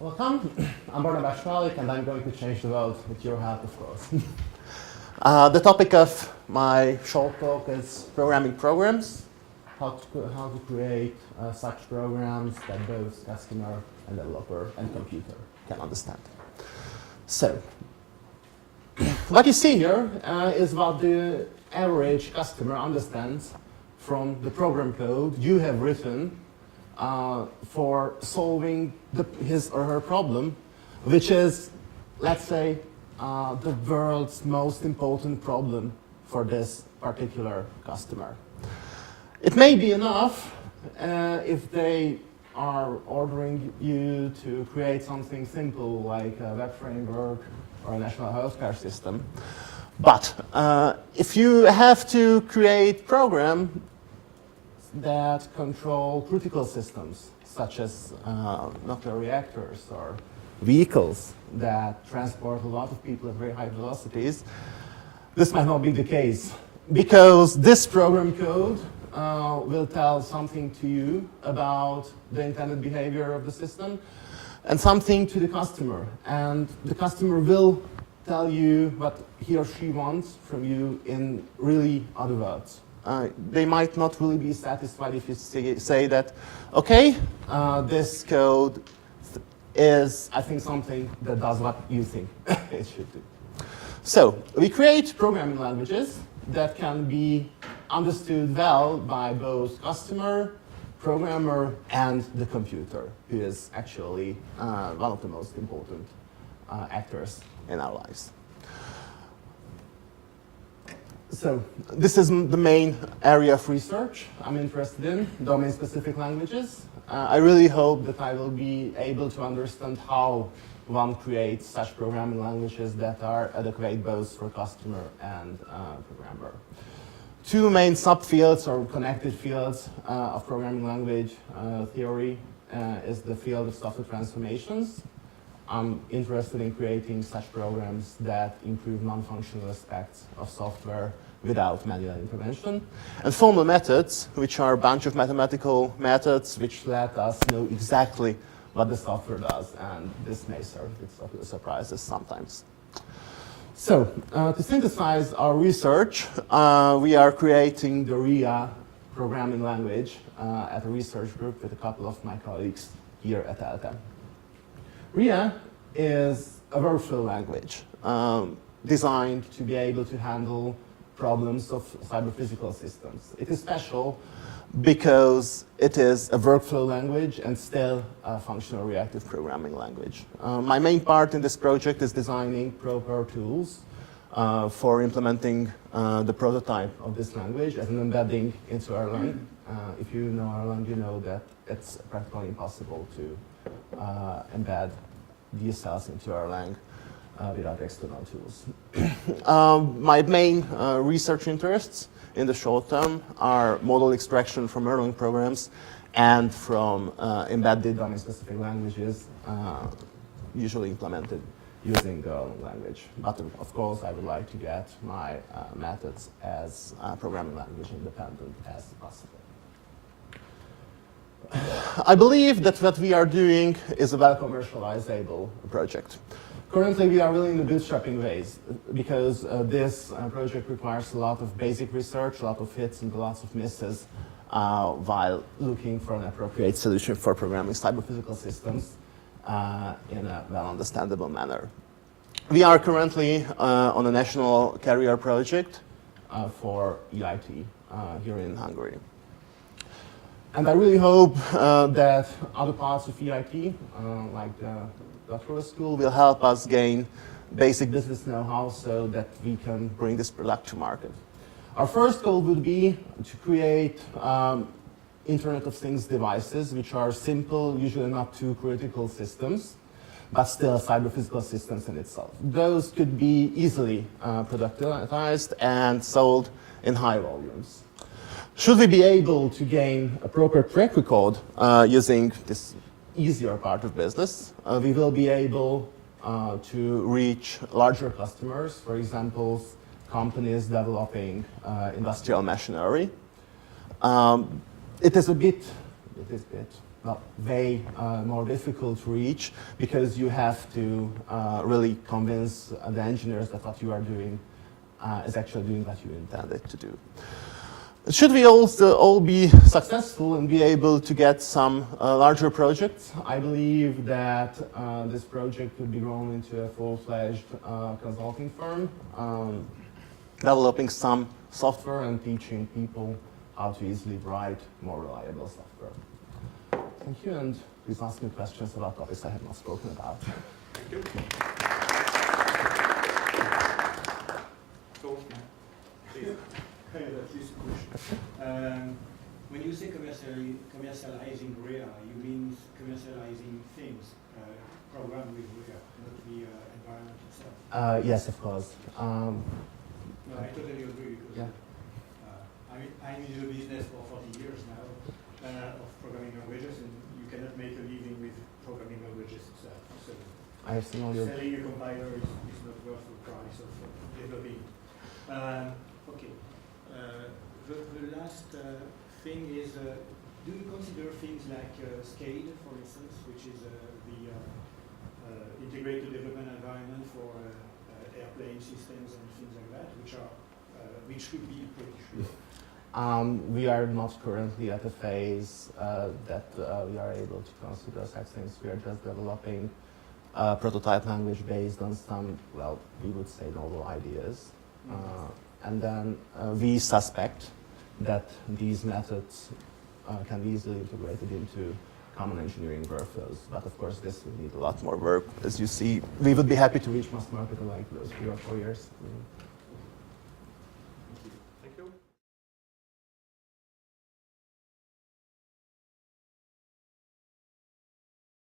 Welcome. I'm Barnabás Králik, and I'm going to change the world with your help, of course. The topic of my short talk is programming programs, how to create such programs that both customer and developer and computer can understand. So, what you see here is what the average customer understands from the program code you have written for solving his or her problem, which is, let's say, the world's most important problem for this particular customer. It may be enough if they are ordering you to create something simple like a web framework or a national healthcare system. But if you have to create programs that control critical systems, such as nuclear reactors or vehicles that transport a lot of people at very high velocities, this might not be the case, because this program code will tell something to you about the intended behavior of the system and something to the customer. And the customer will tell you what he or she wants from you in really other words. They might not really be satisfied if you say that, okay, this code is, I think, something that does what you think it should do. So we create programming languages that can be understood well by both customer, programmer, and the computer, who is actually one of the most important actors in our lives. So this is the main area of research I'm interested in, domain-specific languages. I really hope that I will be able to understand how one creates such programming languages that are adequate both for customer and programmer. Two main subfields or connected fields of programming language theory is the field of software transformations. I'm interested in creating such programs that improve non-functional aspects of software without manual intervention. And formal methods, which are a bunch of mathematical methods which let us know exactly what the software does, and this may serve its surprises sometimes. So, to synthesize our research, we are creating the RIA programming language at a research group with a couple of my colleagues here at ELTE. RIA is a workflow language designed to be able to handle problems of cyber-physical systems. It is special because it is a workflow language and still a functional reactive programming language. My main part in this project is designing proper tools for implementing the prototype of this language as an embedding into Erlang. If you know Erlang, you know that it's practically impossible to embed these cells into Erlang without external tools. My main research interests in the short term are model extraction from Erlang programs and from embedded domain-specific languages usually implemented using the Erlang language. But of course, I would like to get my methods as programming language independent as possible. I believe that what we are doing is a well-commercializable project. Currently, we are really in the bootstrapping phase because this project requires a lot of basic research, a lot of hits and lots of misses while looking for an appropriate solution for programming cyber-physical systems in a well-understandable manner. We are currently on a national carrier project for EIT here in Hungary. And I really hope that other parts of EIT, like the Doctoral school, will help us gain basic business know-how so that we can bring this product to market. Our first goal would be to create Internet of Things devices, which are simple, usually not too critical systems, but still cyber-physical systems in itself. Those could be easily productized and sold in high volumes. Should we be able to gain a proper track record using this easier part of business, we will be able to reach larger customers, for example, companies developing industrial machinery. It is a bit way more difficult to reach, because you have to really convince the engineers that what you are doing is actually doing what you intended to do. Should we also all be successful and be able to get some larger projects, I believe that this project could be grown into a full-fledged consulting firm, developing some software and teaching people how to easily write more reliable software. Thank you, and please ask me questions about topics I have not spoken about. Thank you. So, please. When you say commercializing REA, you mean commercializing things, programmed with REA, not the environment itself? Yes, of course. No, I totally agree, because I'm in the business for 40 years now of programming languages, and you cannot make a living with programming languages itself. So I have seen all your... selling a compiler is not worth the price of developing it. Okay. The last thing is, do you consider things like SCADE, for instance, which is the integrated development environment for airplane systems and things like that, which should be pretty sure? We are not currently at a phase that we are able to consider such things. We are just developing a prototype language based on some, well, we would say novel ideas. And then we suspect that these methods can be easily integrated into common engineering workflows. But of course, this would need a lot more work. As you see, we would be happy to reach mass market in like those 3 or 4 years.